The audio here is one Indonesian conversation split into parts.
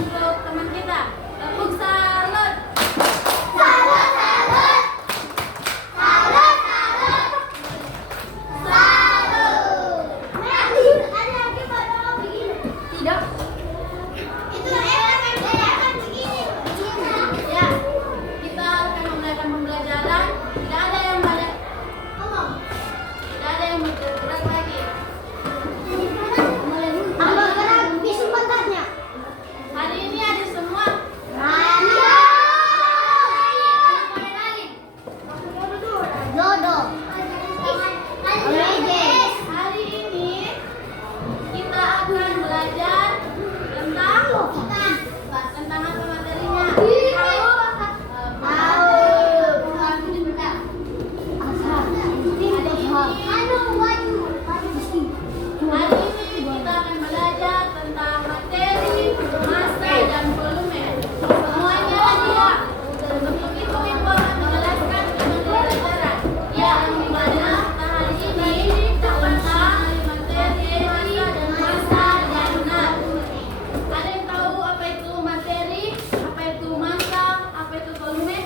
untuk teman kita. Tepuk salut. Salut, salut. Salut, salut. Salut. Ada lagi pada begini. Tidak. Itu akan begini. Ya, kita akan memulai pembelajaran. Tidak ada yang balik. Tidak ada yang bergerak lagi. Hari ini ada semua. Hari ini kita akan belajar tentang apa materinya? Hari ini kita akan belajar tentang materi, massa, dan volume. Semuanya ada. Untuk itu Ibu akan menjelaskan tentang pembelajaran yang dimana hari ini tentang materi, massa, dan benar. Ada yang tahu apa itu materi, apa itu massa, apa itu volume?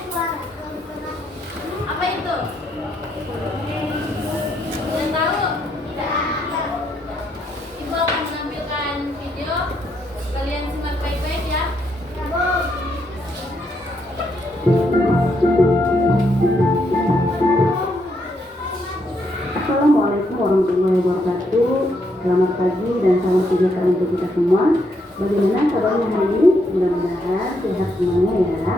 Apa itu? Yang tahu? Ibu akan menampilkan video. Kalian simak baik-baik ya. Assalamualaikum warahmatullahi wabarakatuh. Selamat pagi dan salam sejahtera untuk kita semua. Bagaimana kabarnya hari ini? Mudah-mudahan sehat semuanya ya.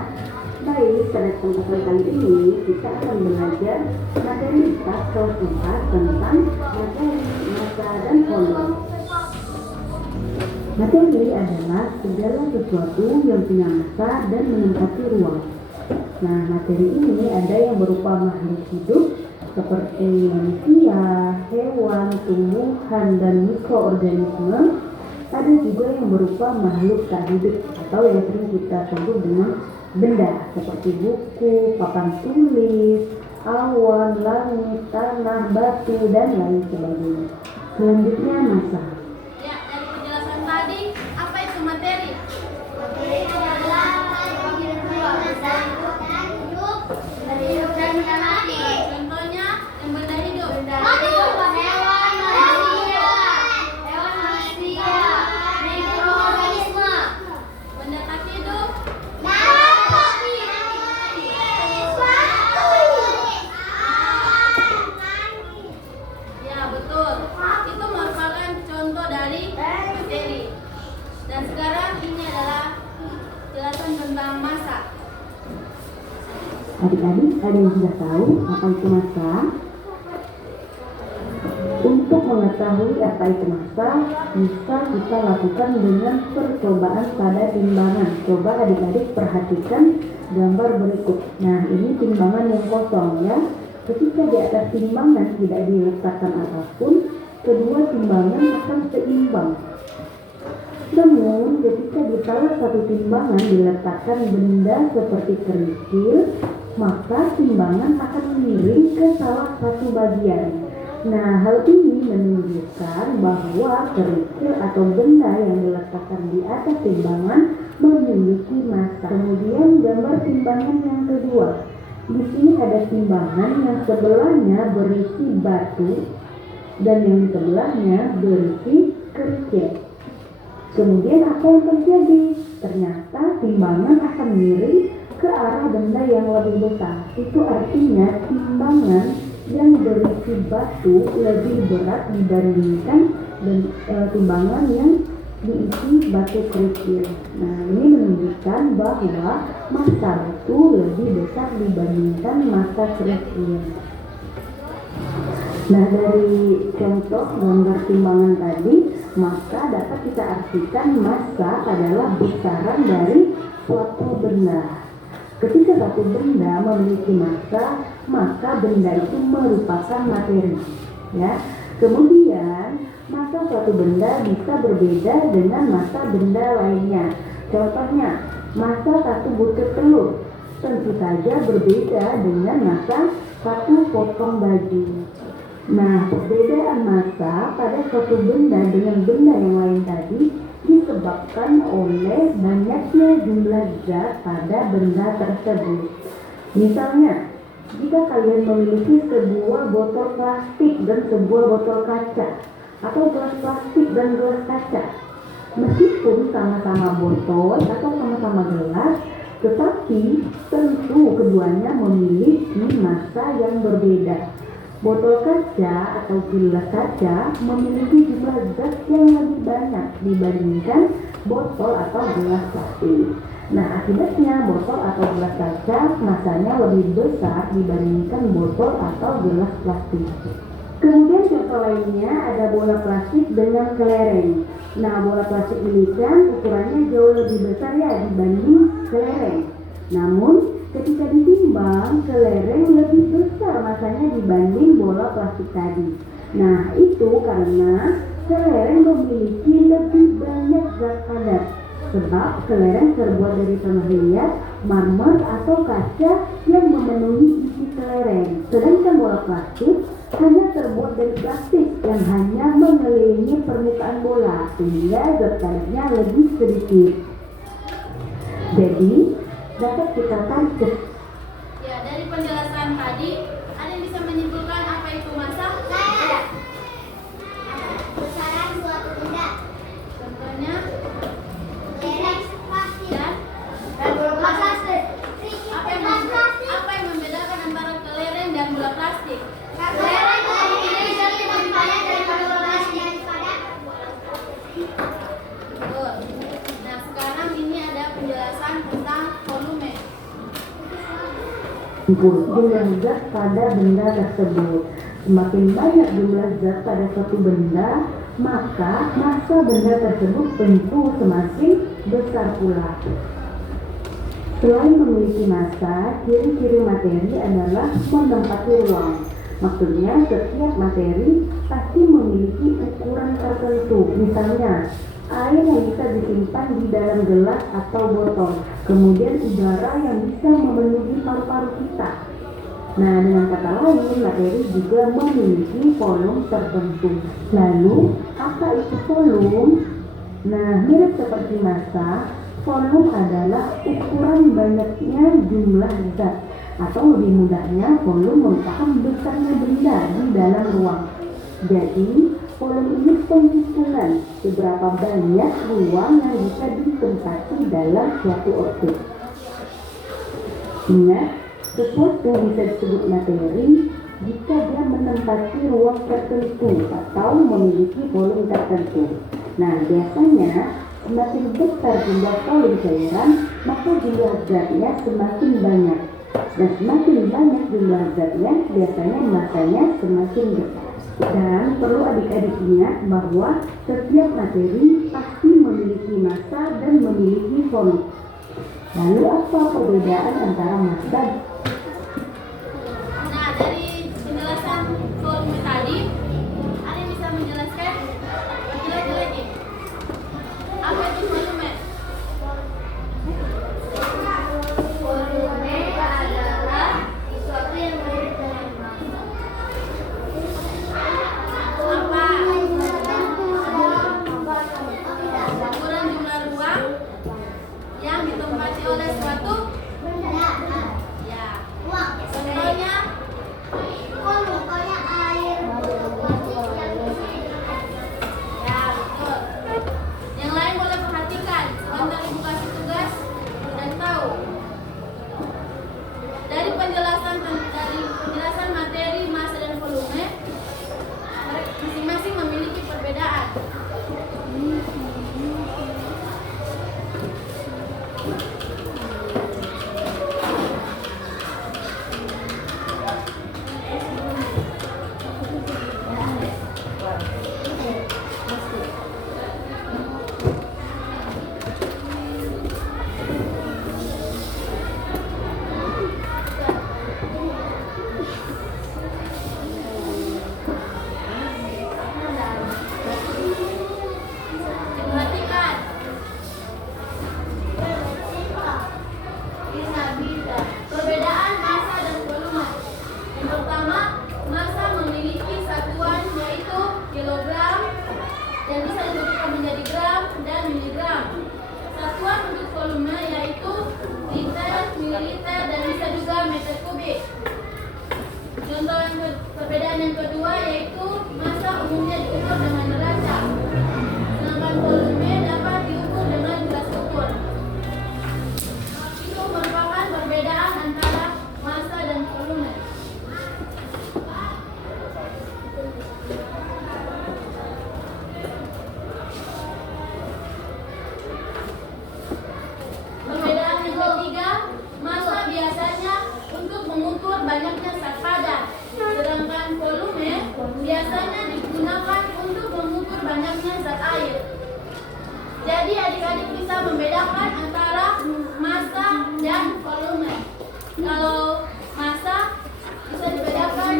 Baik, pada kesempatan kali ini kita akan belajar materi IPA kelas 4 tentang materi, massa, dan volume. Materi adalah segala sesuatu yang punya massa dan menempati ruang. Nah, materi ini ada yang berupa makhluk hidup seperti manusia, hewan, tumbuhan, dan mikroorganisme. Ada juga yang berupa makhluk tak hidup atau yang sering kita sebut dengan benda seperti buku, papan tulis, awan, langit, tanah, batu, dan lain sebagainya. Selanjutnya massa. Ya, dari penjelasan tadi, apa itu materi? Contohnya, yang benda hidup. Benda tak hidup. Ya, betul. Itu merupakan contoh dari materi. Dan sekarang ini adalah jelasan tentang massa. Adik-adik, ada yang sudah tahu apa itu massa? Untuk mengetahui apa itu massa, bisa kita lakukan dengan percobaan pada timbangan. Coba adik-adik perhatikan gambar berikut. Nah, ini timbangan yang kosong ya. Ketika di atas timbangan tidak diletakkan apapun, kedua timbangan akan seimbang. Namun, ketika di salah satu timbangan diletakkan benda seperti kerikil, maka timbangan akan miring ke salah satu bagian. Nah, hal ini menunjukkan bahwa kerikil atau benda yang diletakkan di atas timbangan memiliki massa. Kemudian gambar timbangan yang kedua. Di sini ada timbangan yang sebelahnya berisi batu dan yang di sebelahnya berisi kerikil. Kemudian apa yang terjadi? Ternyata timbangan akan miring ke arah benda yang lebih besar. Itu artinya timbangan yang berisi batu lebih berat dibandingkan timbangan yang diisi batu kerikil. Nah, ini menunjukkan bahwa massa batu lebih besar dibandingkan massa kerikil. Nah, dari contoh gambar timbangan tadi, maka dapat kita artikan massa adalah besaran dari suatu benda. Ketika satu benda memiliki massa, maka benda itu merupakan materi. Ya. Kemudian, massa suatu benda bisa berbeda dengan massa benda lainnya. Contohnya, massa satu butir telur tentu saja berbeda dengan massa satu potong baju. Nah, perbedaan massa pada suatu benda dengan benda yang lain tadi bisa disebabkan oleh banyaknya jumlah zat pada benda tersebut. Misalnya, jika kalian memiliki sebuah botol plastik dan sebuah botol kaca, atau gelas plastik dan gelas kaca, meskipun sama-sama botol atau sama-sama gelas, tetapi tentu keduanya memiliki massa yang berbeda. Botol kaca atau gelas kaca memiliki jumlah zat yang lebih banyak dibandingkan botol atau gelas plastik. Nah, akibatnya botol atau gelas kaca massanya lebih besar dibandingkan botol atau gelas plastik. Kemudian contoh lainnya ada bola plastik dengan kelereng. Nah, bola plastik ini kan ukurannya jauh lebih besar ya dibanding kelereng. Namun ketika ditimbang, kelereng lebih besar masanya dibanding bola plastik tadi. Nah, itu karena kelereng memiliki lebih banyak zat padat. Sebab kelereng terbuat dari tanah liat, marmer atau kaca yang memenuhi isi kelereng. Sedangkan bola plastik hanya terbuat dari plastik yang hanya mengelilingi permukaan bola, sehingga zat padatnya lebih sedikit. Jadi dapat kita tarik. Ya, dari penjelasan tadi, ada yang bisa menyimpulkan apa itu massa? Saya. Besaran suatu benda. Contohnya, Kelereng plastik. dan bola plastik. apa yang membedakan antara kelereng dan bola plastik? Kelereng memiliki zat yang lebih banyak daripada bola plastik. Betul. Nah, sekarang ini ada penjelasan tentang volume. Jumlah zat pada benda tersebut. Semakin banyak jumlah zat pada suatu benda, maka massa benda tersebut tentu semakin besar pula. Selain memiliki massa, ciri-ciri materi adalah menempati ruang. Maksudnya setiap materi pasti memiliki ukuran tertentu. Misalnya, air yang bisa disimpan di dalam gelas atau botol, kemudian udara yang bisa memenuhi paru-paru kita. Nah, dengan kata lain, materi juga memiliki volume tertentu. Lalu, apa itu volume? Nah, mirip seperti massa, volume adalah ukuran banyaknya jumlah zat, atau lebih mudahnya, volume merupakan besarnya benda di dalam ruang. Jadi, volume ini penghitungan seberapa banyak ruang yang bisa ditempati dalam suatu objek. Ingat, sesuatu bisa disebut materi jika dia menempati ruang tertentu atau memiliki volume tertentu. Nah, biasanya semakin besar jumlah volume cairan, maka jumlah zatnya semakin banyak. Dan semakin banyak jumlah zatnya, biasanya massanya semakin besar. Dan perlu adik-adik ingat bahwa setiap materi pasti memiliki massa dan memiliki volume. Lalu apa perbedaan antara massa? Nah, dari penjelasan volume tadi, ada yang bisa menjelaskan lagi? Apa itu volume? Volume adalah sesuatu yang mirip dengan massa. Apa? Ukuran jumlah ruang yang ditempati oleh suatu Benda. ya. Uang. Contohnya, Contohnya air botol plastik yang isi. ya betul. Yang lain boleh perhatikan. Sebentar ibu kasih tugas dan tahu. Dari penjelasan materi, massa dan volume, masing-masing memiliki perbedaan. Perhatikan. Perbedaan yang kedua yaitu massa umumnya diukur dengan derajat, sedangkan volume dapat diukur dengan gelas ukur. Itu merupakan perbedaan antara massa dan volume. Perbedaan yang ketiga, massa biasanya untuk mengukur banyaknya zat padat, sedangkan volume biasanya digunakan untuk mengukur banyaknya zat air. Jadi adik-adik bisa membedakan antara massa dan volume. Kalau massa bisa dibedakan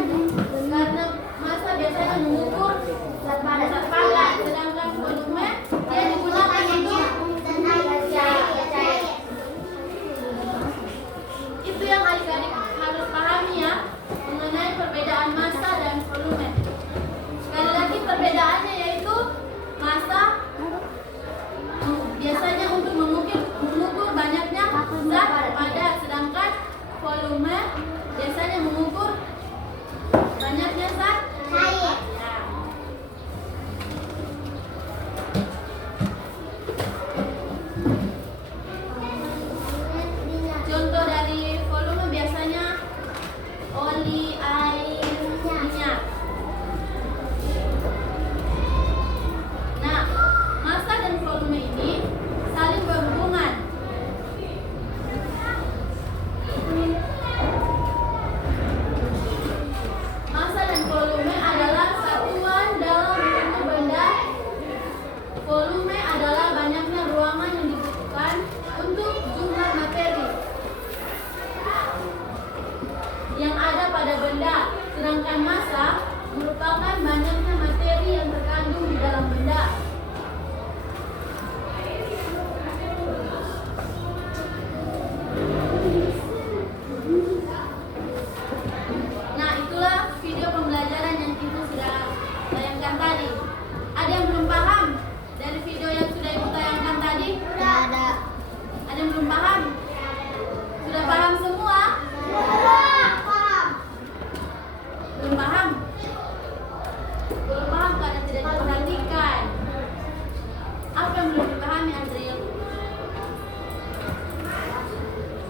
karena massa biasanya mengukur zat padat, sedangkan volume dia digunakan untuk cair. Itu yang adik-adik harus pahami ya mengenai perbedaan massa dan volume. Sekali lagi perbedaannya yaitu massa biasanya untuk mengukur banyaknya zat padat, sedangkan volume biasanya mengukur banyaknya zat cair. Contoh dari volume biasanya oli, air, minyak. Nah, massa dan volume ini saling berhubungan. Massa dan volume adalah satuan dalam bentuk benda. Volume adalah banyaknya ruangan yang dibutuhkan untuk jumlah materi yang ada pada benda, sedangkan massa merupakan banyaknya materi yang terkandung di dalam benda. Nah, itulah video pembelajaran yang Ibu sudah tayangkan tadi. Ada yang belum paham dari video yang sudah Ibu tayangkan tadi? Tidak ada. Ada yang belum paham? Sudah paham semua? Paham. Belum paham? Belum paham karena tidak diperhatikan. Apa yang belum dipahami, Azril?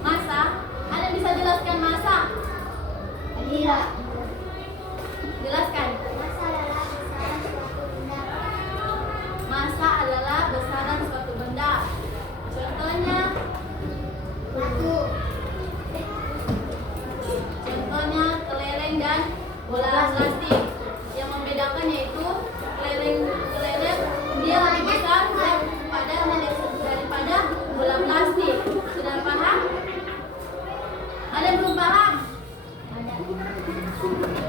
Massa? Ada yang bisa jelaskan massa? Tidak. Jelaskan. Massa adalah besaran suatu benda. Massa adalah besaran suatu benda. Contohnya, Batu. contohnya kelereng dan bola plastik. Yang membedakan yaitu kelereng dia lebih besar daripada bola plastik. Sudah paham? Ada yang belum paham?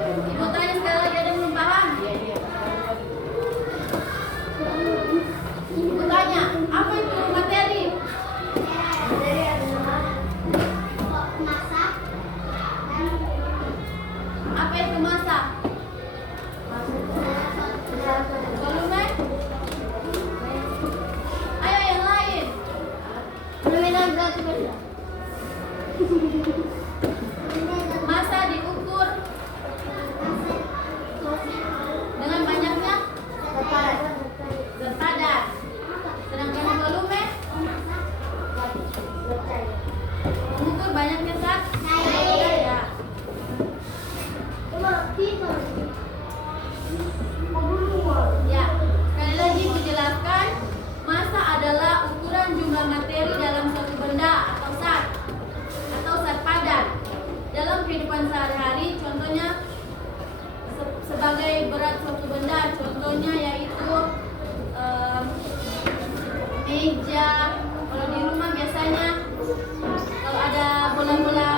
Ibu tanya sekali lagi, ada yang belum paham? Ibu tanya, apa itu materi? Materi adalah massa dan Apa itu massa? Volume? Ayo yang lain. perbedaan berat benda. Massa diukur dengan banyaknya zat padat. Sedangkan volume mengukur banyaknya zat cair. Ya. Ya, sekali lagi dijelaskan, massa adalah ukuran jumlah materi dalam suatu benda atau zat padat. Dalam kehidupan sehari-hari, contohnya sebagai berat suatu benda, contohnya yaitu meja. Kalau di rumah biasanya kalau ada bola-bola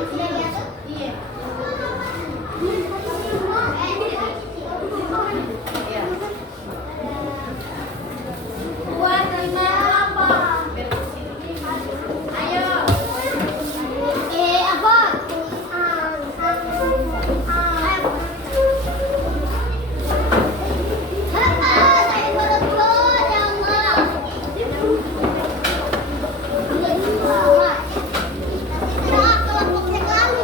Iya. Buat 5 kelompok. Ayo. Kelompok yang lalu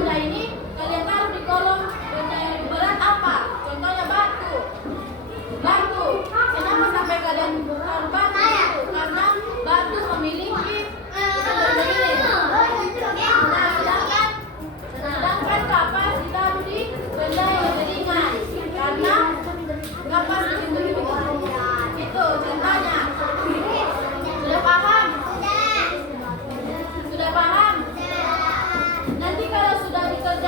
benda ini kalian taruh di kolom benda yang lebih berat apa? Contohnya batu. Batu. Kenapa sampai kalian taruh batu? Karena batu memiliki ini. Nah, sedangkan kapas ditaruh di benda yang lebih ringan. Karena kapas lebih itu contohnya. Sudah paham? Sudah paham? Nanti kalau sudah dikerjakan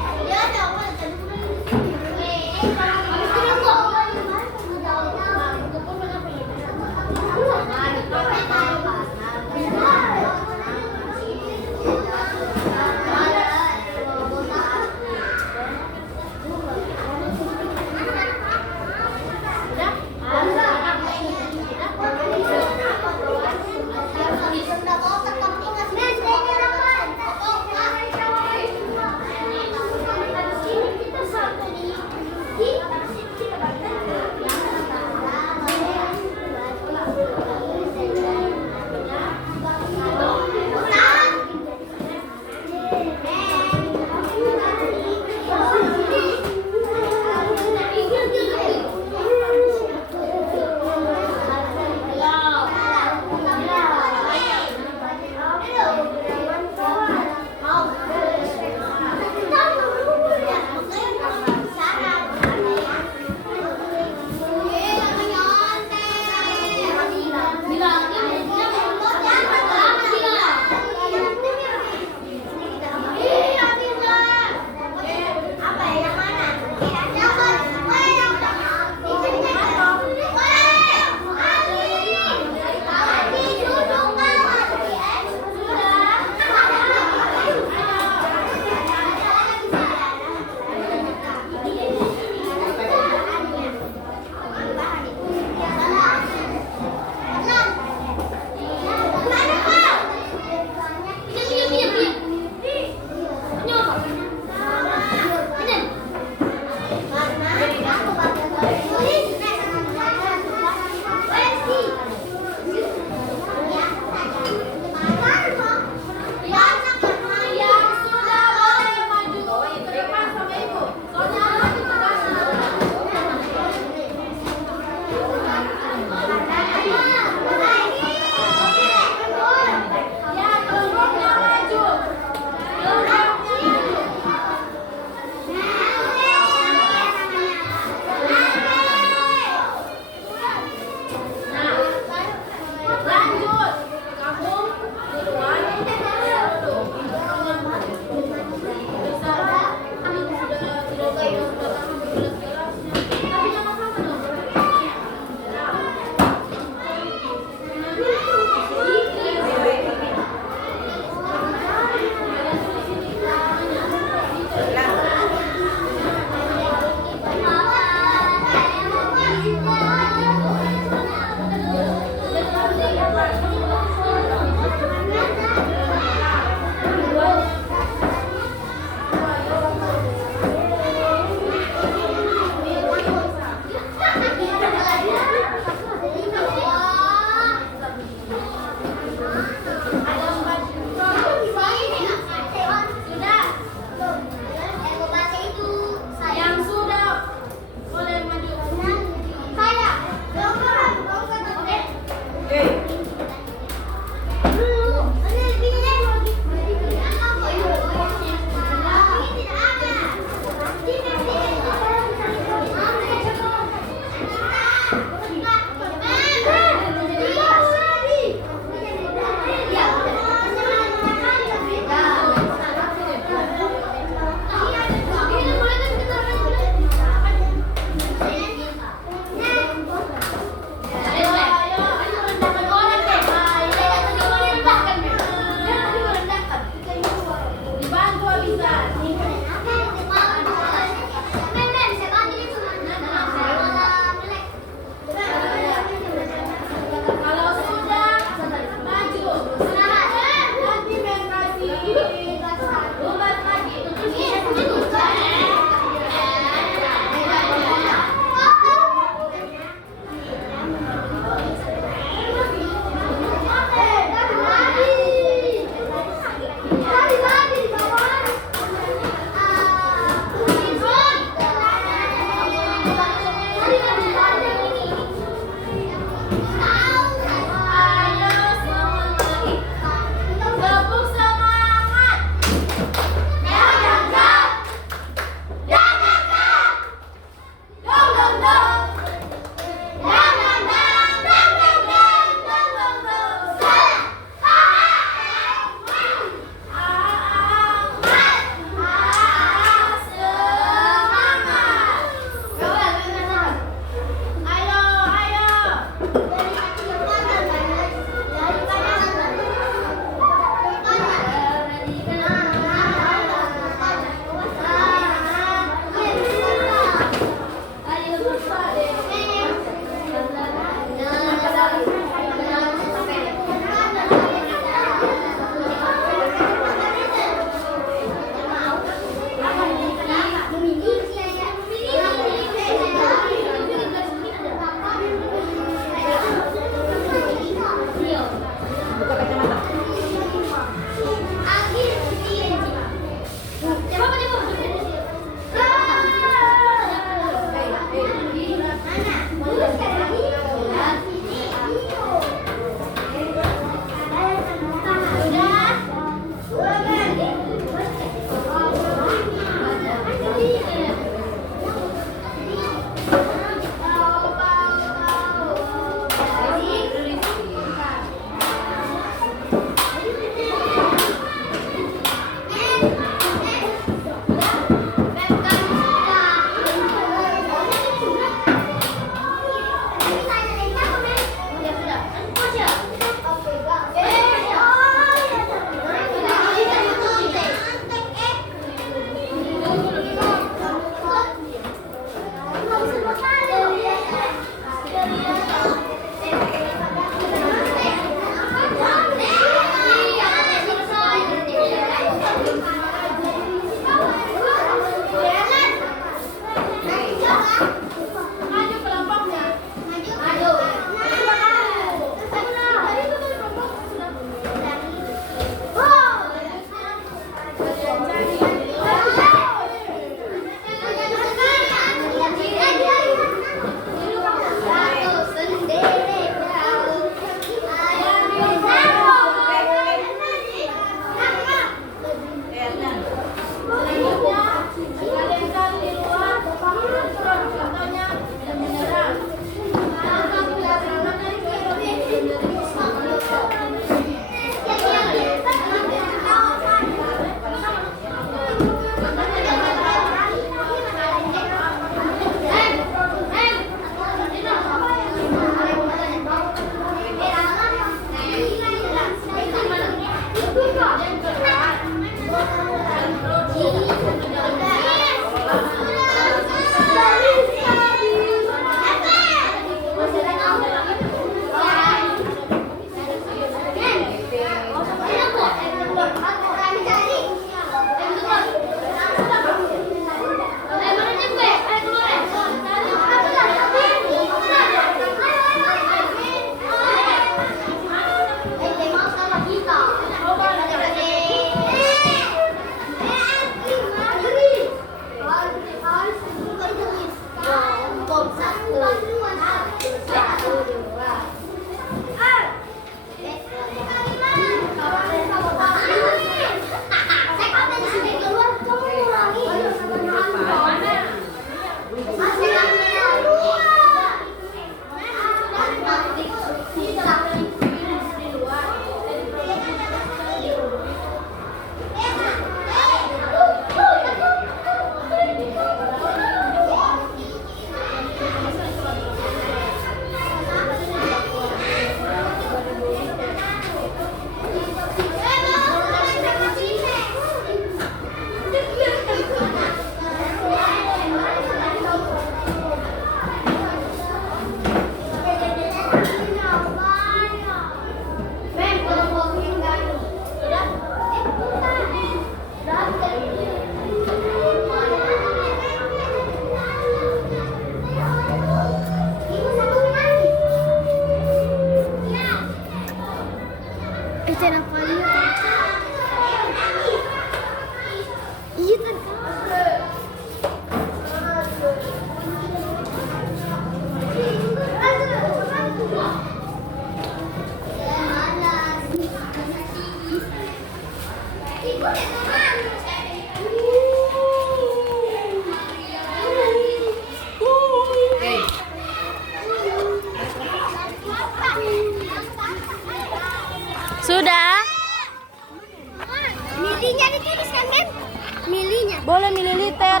militer.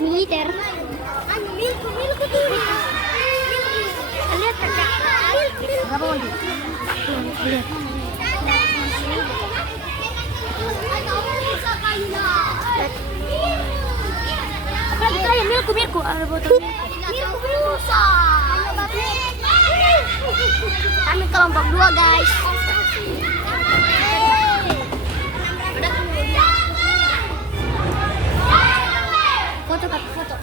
Militer. Milku tuh. Lihat kakak. Berapa Mondi? Lihat. Apa lagi terakhir? Milku. Ada botol. Milku rusak. Kami kelompok 2 guys. Foto kak, foto.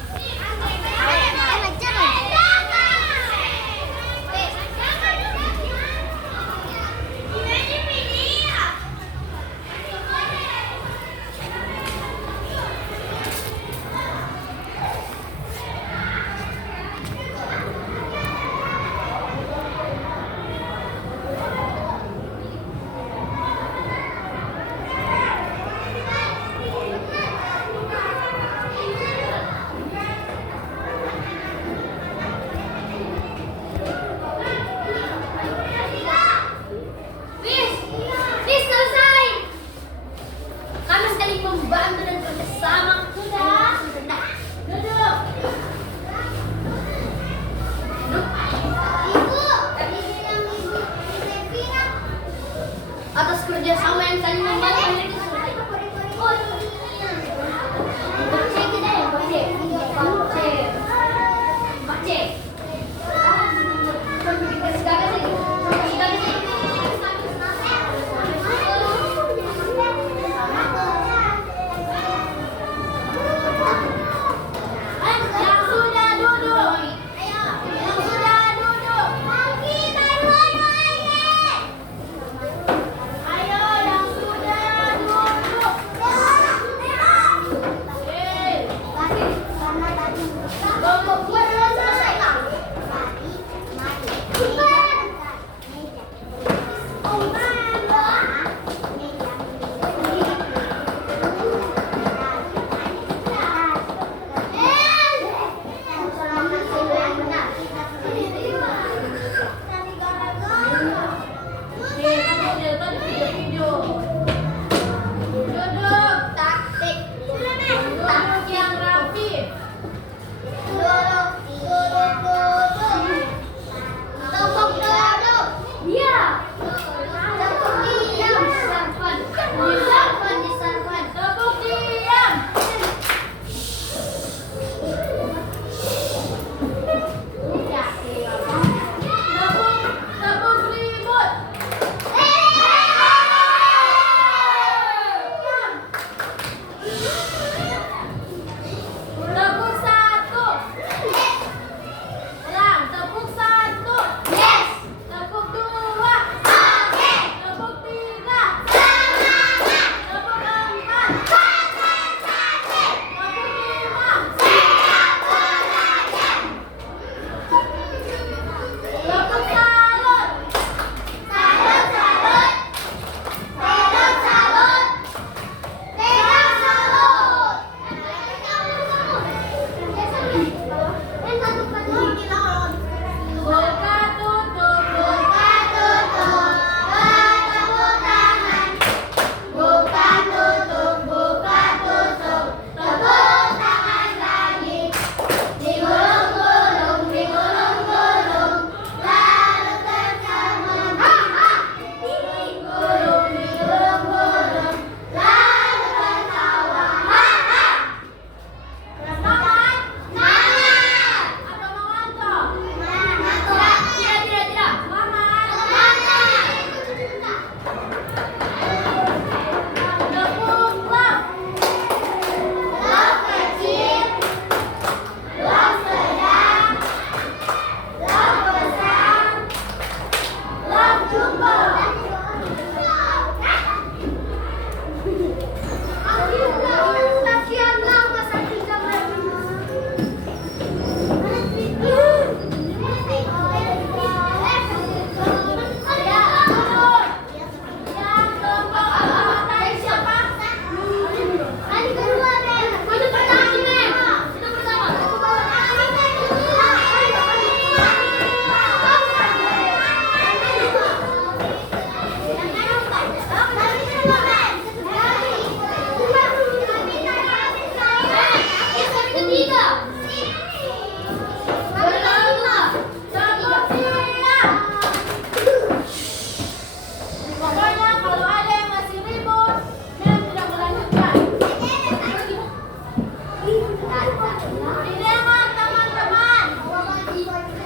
Didengar teman-teman.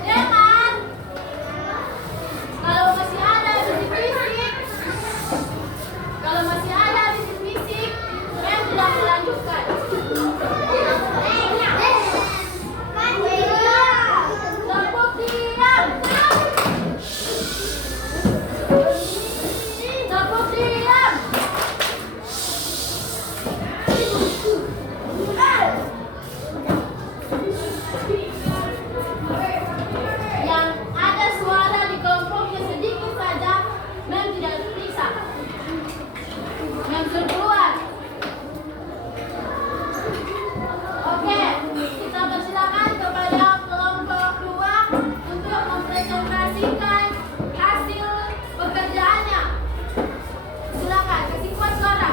Dengar. Kalau masih ada bisik-bisik, Mem tidak melanjutkan. Tepuk diam. Tepuk diam. Yang ada suara di kelompoknya sedikit saja, Mem tidak bisa. Mem suruh keluar. Oke, kita persilakan kepada kelompok 2 untuk mempresentasikan hasil pekerjaannya. Silakan, kasih kuat suara.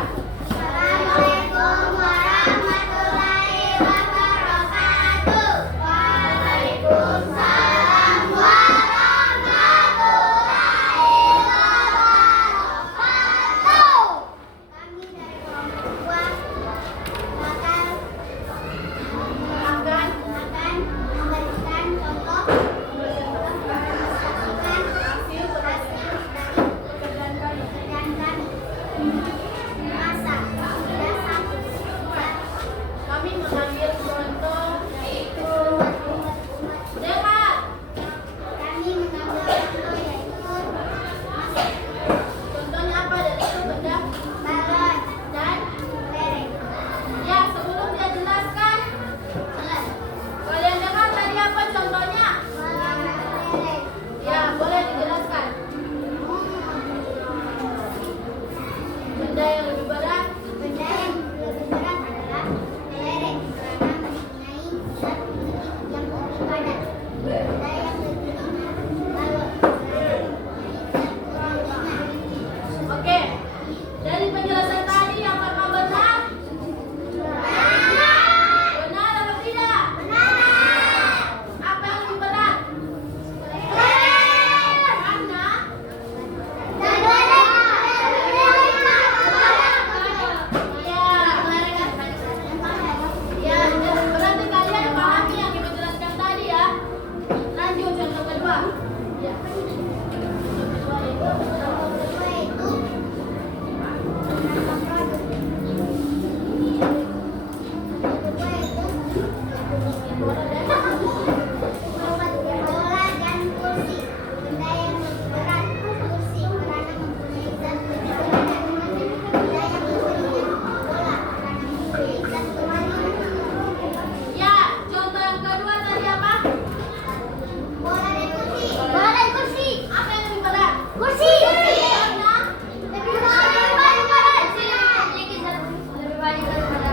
Assalamualaikum warahmatullahi wabarakatuh. Waalaikumsalam warahmatullahi wabarakatuh. Kami dari kelompok 2 akan memberikan contoh mempresentasikan hasil dari pekerjaan kami. Masak. Ada 1. Kami mengambil contoh yaitu dengar. Kami mengambil contoh yaitu masak. Contohnya apa dari itu benda Balon dan lereng. ya sebelum dia jelaskan, kalian dengar tadi apa contohnya? Balon lereng. Ya boleh dijelaskan. Benda yang lebih berat. Benda yang lebih berat adalah lereng karena mempunyai zat yang lebih padat. Benda yang lebih ringan balon karena mempunyai zat lebih ringan. Oke. Dari penjelasan tadi yang pertama benar? Benar atau tidak? Apa yang lebih berat? Karena ya, berarti kalian pahami yang kita jelaskan tadi ya. Lanjut contoh kedua. Ya. Contoh kedua yaitu Bola dan kursi. Benda yang lebih berat kursi karena mempunyai zat lebih padat. Benda yang lebih ringan bola karena mempunyai zat lebih ringan. Ya, contoh yang kedua tadi apa? Bola dan kursi. Bola dan kursi. Apa yang lebih berat? Kursi. Karena Lebih padat. Lebih banyak daripada.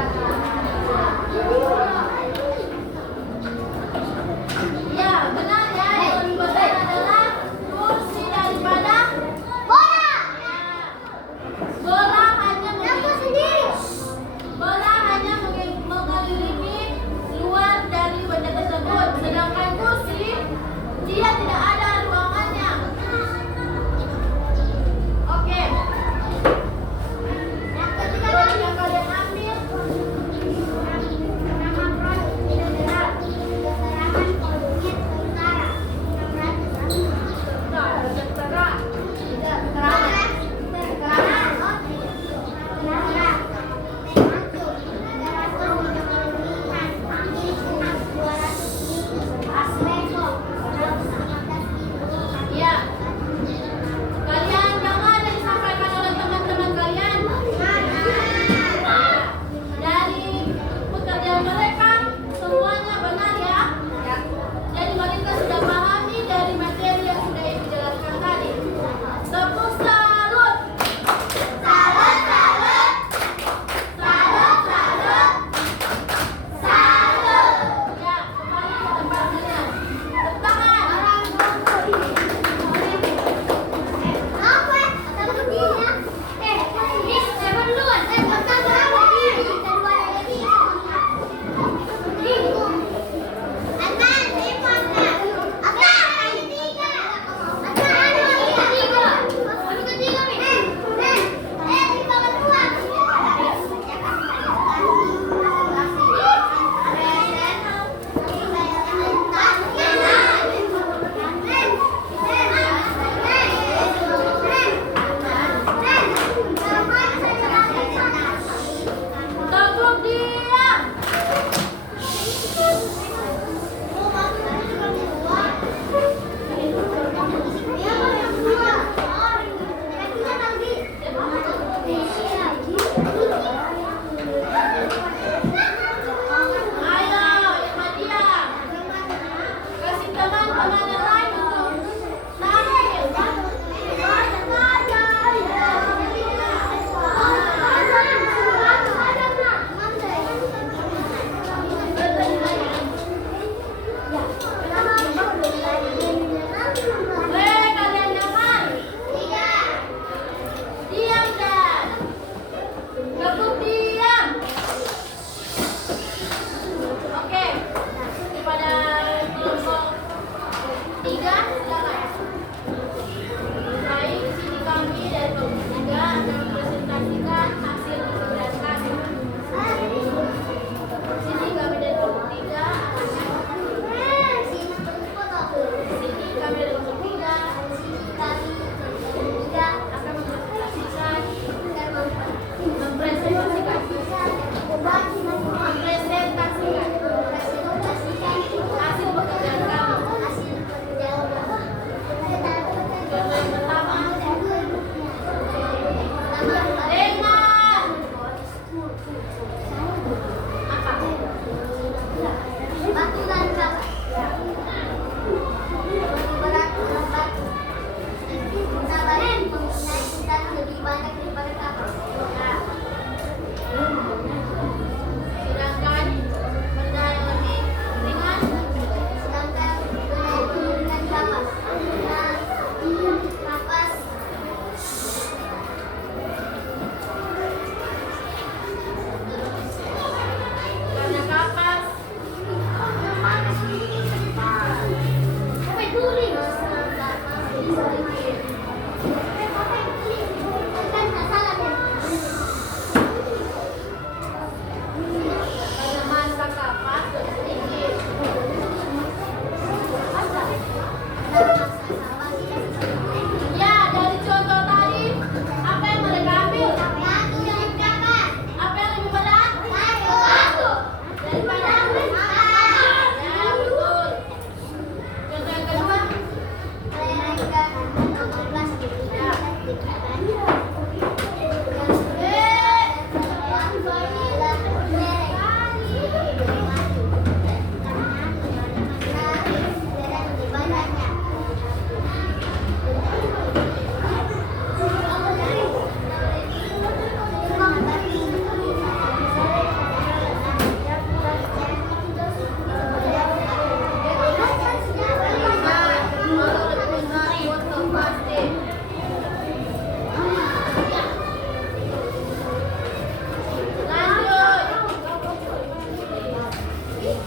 Jemaat.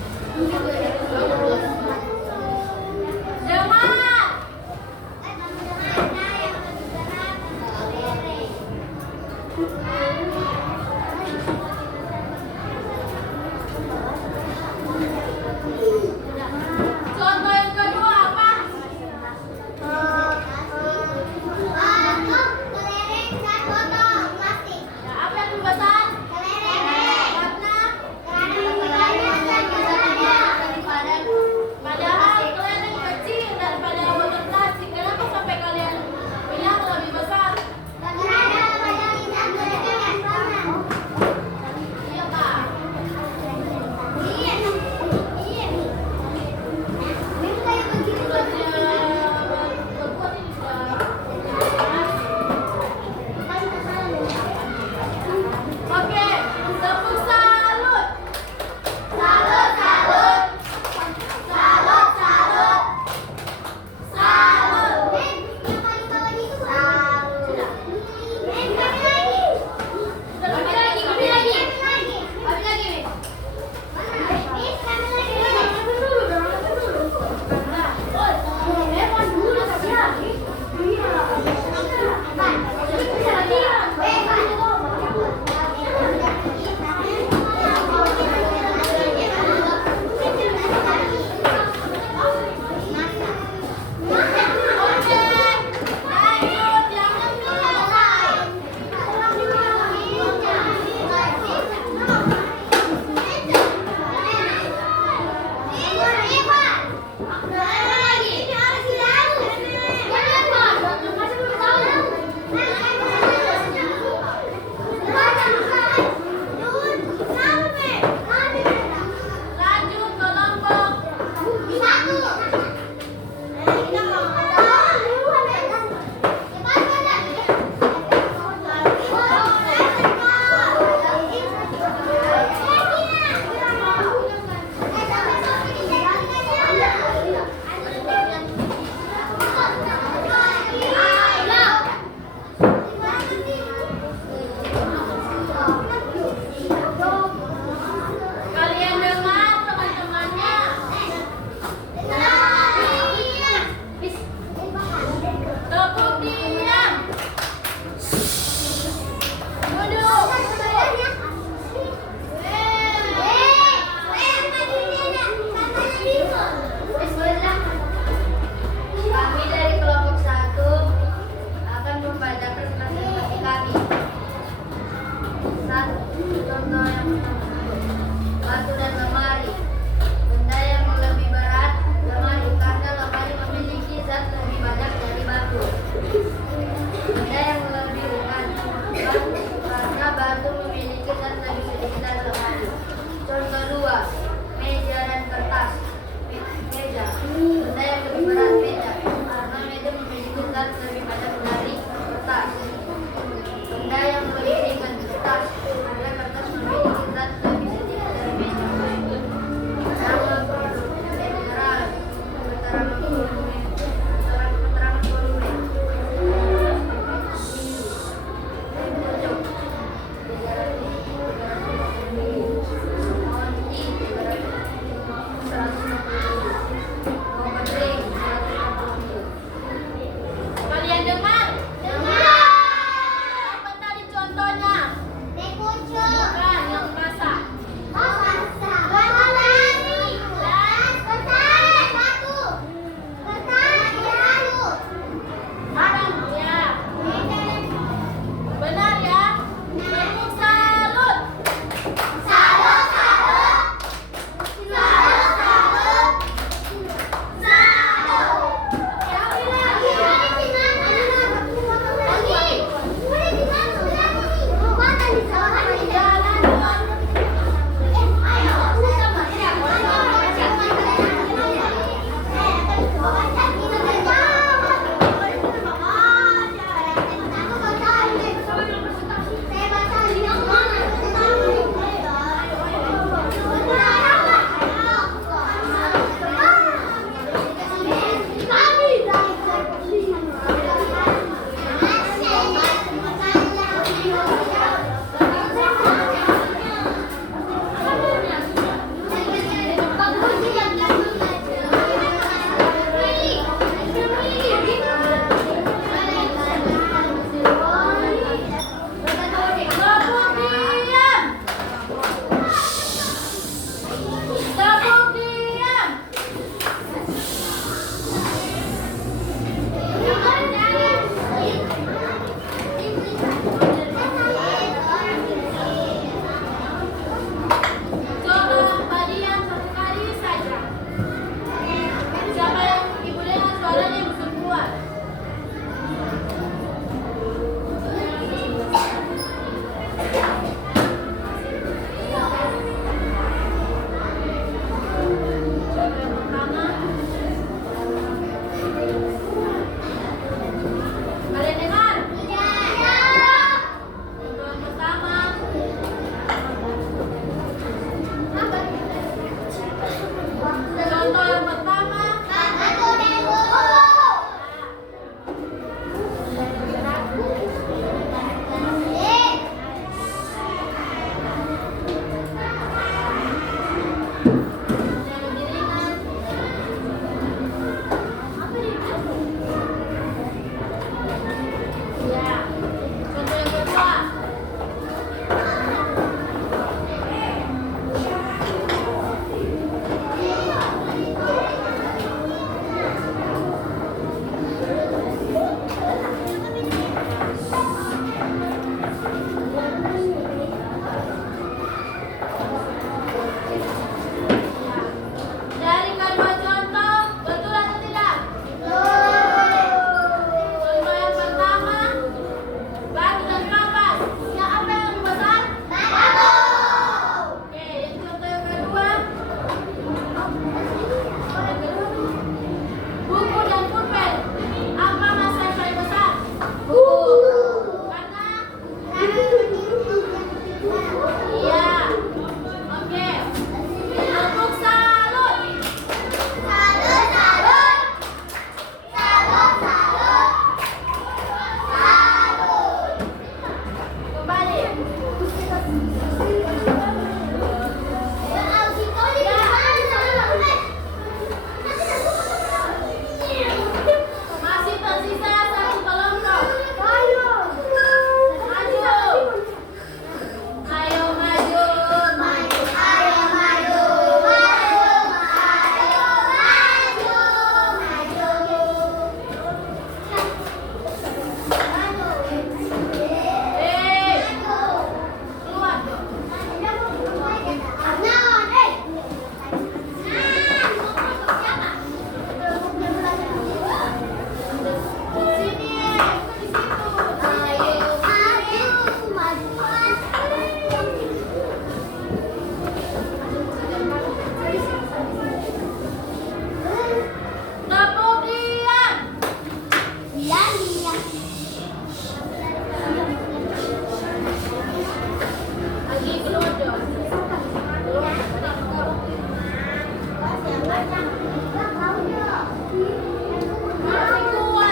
Contoh yang kedua apa? Kelereng dan botol plastik. Ya, apa yang lebih besar? Kelereng. Karena Karena ukurannya dan beratnya.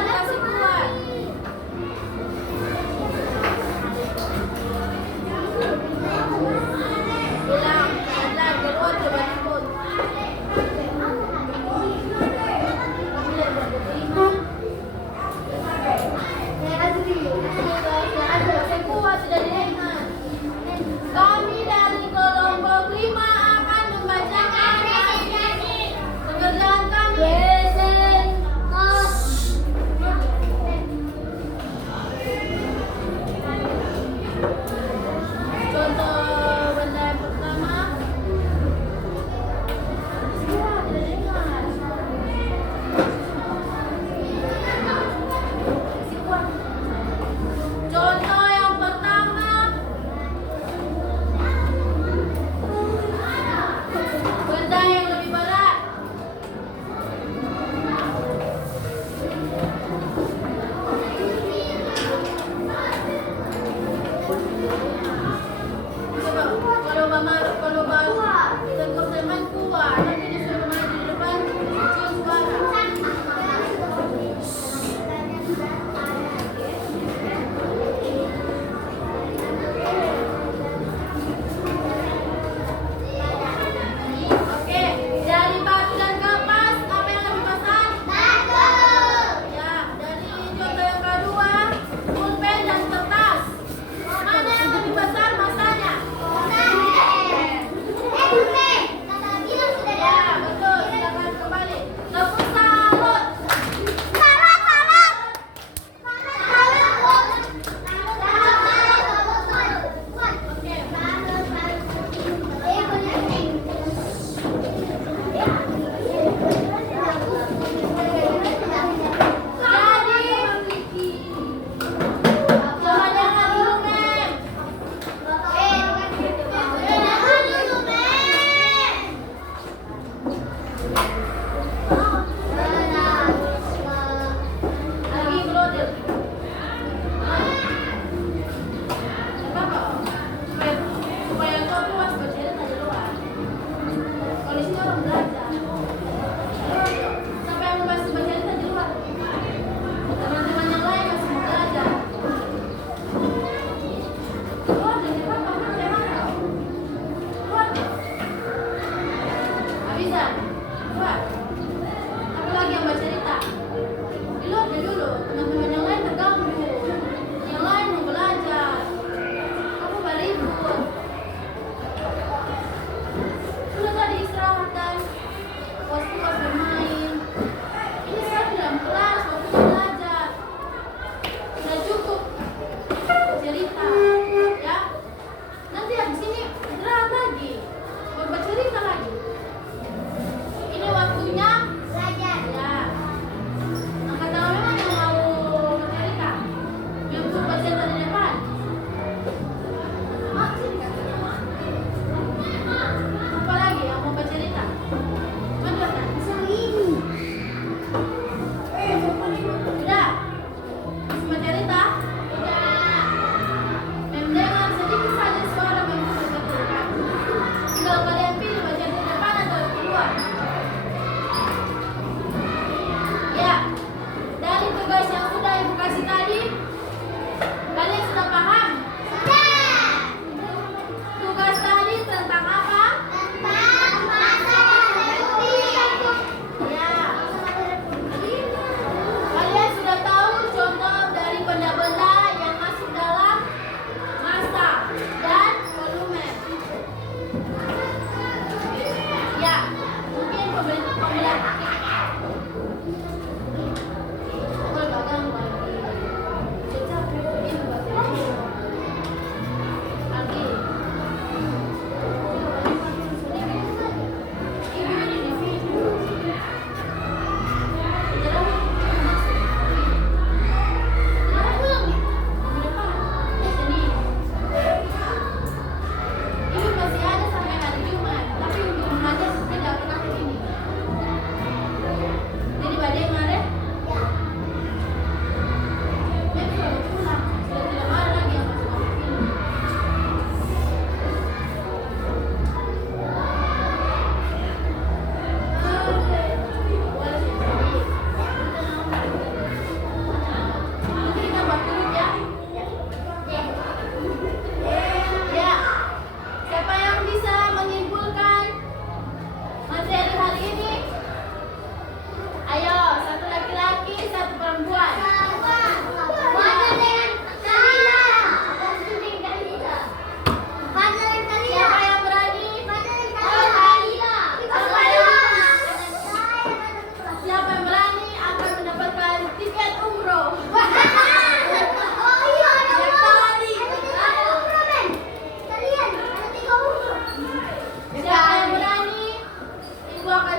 Kasih kuat. Bilang, pelan-pelan, keluar coba ikut. Kasih kuat, tidak diingat. Kami dari kelompok 5 akan membacakan pekerjaan kami. Contoh benda yang pertama. Semua tidak diingat. Contoh yang pertama. Benda yang lebih berat. Coba, kalau baru tegur teman kuat, nanti disuruh main di depan, kecil suara. Oke, dari batu dan kapas, apa yang lebih besar? Ya, dari contoh yang kedua, pulpen dan kertas. Mana yang lebih besar masanya? Ya, betul. Silakan kembali. Tepuk salut. Oke. Jadi, coba jangan dulu, Mem. Lagi brodel. Supaya kau puas baca tadi luar. Kalau di sini orang belajar. Siapa yang masih baca tadi luar? Teman-teman yang lain masih mau belajar. Keluar dari apa? Keluar. Nggak bisa. Keluar. Apa lagi yang baca cerita? Di luar dulu. Teman-teman yang lain terganggu. Yang lain mau belajar. Kamu beribut. Sudah tadi istirahat dan puas-puas bermain. Ini sekarang dalam kelas, waktunya belajar. Sudah cukup cerita, ya. Nanti habis ini istirahat lagi, buat cerita lagi. Ini waktunya belajar, ya. Angkat tangan memang yang mau bercerita, yang mau bercerita di depan. Apa lagi yang mau bercerita? Mana kan? Sudah? Masih mau cerita? Mendengar sedikit saja suara membuka bercerita. Tinggal kalian pilih baca di depan atau keluar. Ya, dari tugas yang sudah ibu kasih tadi, kalian sudah paham? Tugas tadi tentang apa? Ya. Kalian sudah tahu contoh dari benda-benda yang masuk dalam massa dan volume. Ya, mungkin pembelajaran. Oh, gagang lagi. Capek ini lagi. Ini masih ada sampai hari Jumat, tapi untuk mengajar tidak pernah ini. kali ini? Ayo, satu laki-laki, satu perempuan. Partner dengan Kalila. Partner dengan Kalila. Siapa yang berani? Partner dengan Oh, Kalila. Kalila. Siapa yang berani akan mendapatkan tiket umroh? Oh iya, ada Tiap umroh. kali. Ada umroh, men. Kalian ada 3 umroh. Siapa yang berani? Ibu akan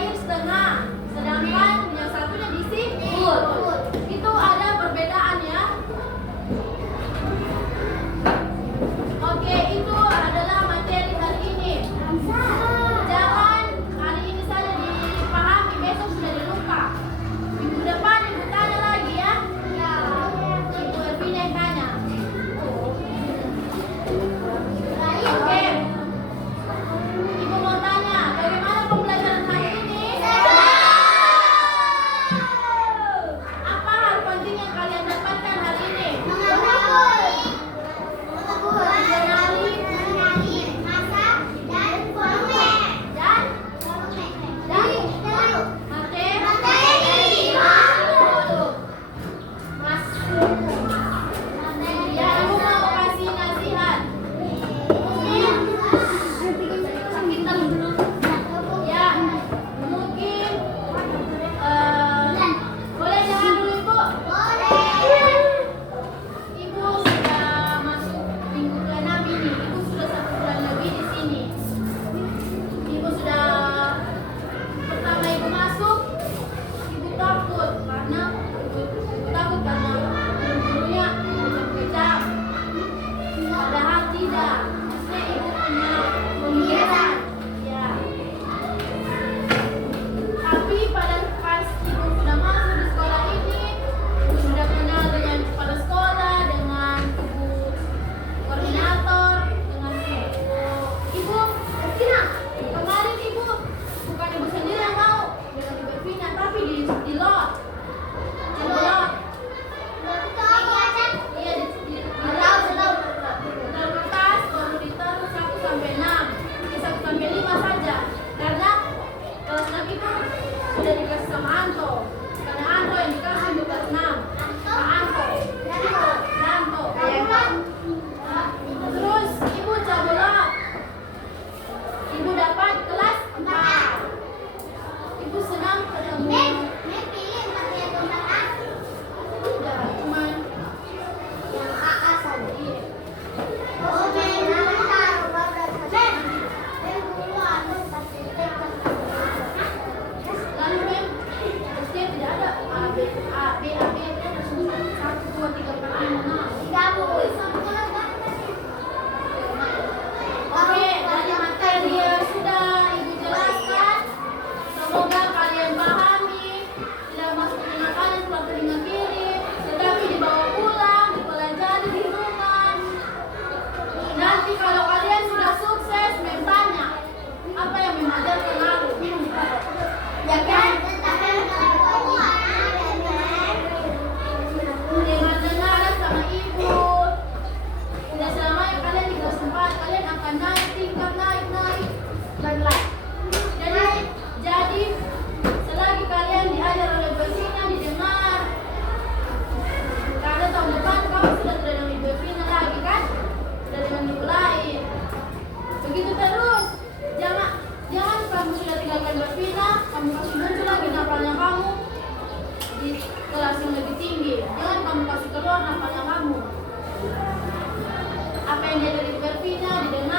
air setengah, sedangkan yang satunya diisi food. Itu ada perbedaan ya. Oke, itu adalah materi hari ini. Jangan hari ini saja dipahami, besok sudah dilupa. Minggu depan ibu tanya lagi ya. Ibu Ervina yang tanya. Oke. Ibu mau tanya, bagaimana pembelajaran hari ini? Apa hal penting yang kalian dapatkan hari ini? Ya, ibu mau kasih nasihat. Ya, mungkin boleh jangan dulu ibu. Ibu sudah masuk minggu ke-6 ini. Ibu sudah 1 bulan lebih di sini. Ibu sudah pertama ibu masuk, ibu takut karena gurunya kejam. Padahal tidak. Maksudnya ibu punya pemikiran. Ya. Tapi pada pas ibu sudah masuk di sekolah ini, ibu sudah kenal dengan kepala sekolah, dengan ibu koordinator, dengan ibu Ervina. Kemarin ibu bukan ibu sendiri yang mau dengan ibu Ervina, tapi di lot. Di lot. Iya, ditaruh kertas, baru ditaruh 1 sampai 6. 1 sampai 5 saja. Karena kelas 6 itu sudah dikasih sama Anto. Karena Anto yang dikasih untuk kelas 6. Pak Anto. Anto. Nah, terus ibu cabulot. Ibu dapat kelas 4. Ibu senang ketemu. Udah, cuman yang AA saja. Iya. Lalu mem, setiap tidak ada A, B, satu, dua, tiga, empat, lima, enam. Oke, dari materi yang sudah ibu jelaskan, semoga kalian pahami. Tidak masuk telinga kanan, keluar telinga kiri, tetapi dibawa pulang, dipelajari di rumah. Nanti kalau kalian sudah sukses, bertanya apa yang mengajarkan lalu. Ya kan? Dengar-dengar sama ibu. Tidak selamanya kalian di kelas 4, kalian akan naik tingkat, naik. Jadi selagi kalian diajar oleh Bevina, didengar. Karena tahun depan kamu sudah tidak dengan Ibu Bevina lagi kan? Sudah dengan ibu lain. Begitu terus. Jangan kamu sudah tinggalkan Bevina, kamu kasih muncul lagi nafalnya kamu di kelas yang lebih tinggi. Jangan kamu kasih keluar nafalnya kamu. Apa yang dia dari Bevina didengar.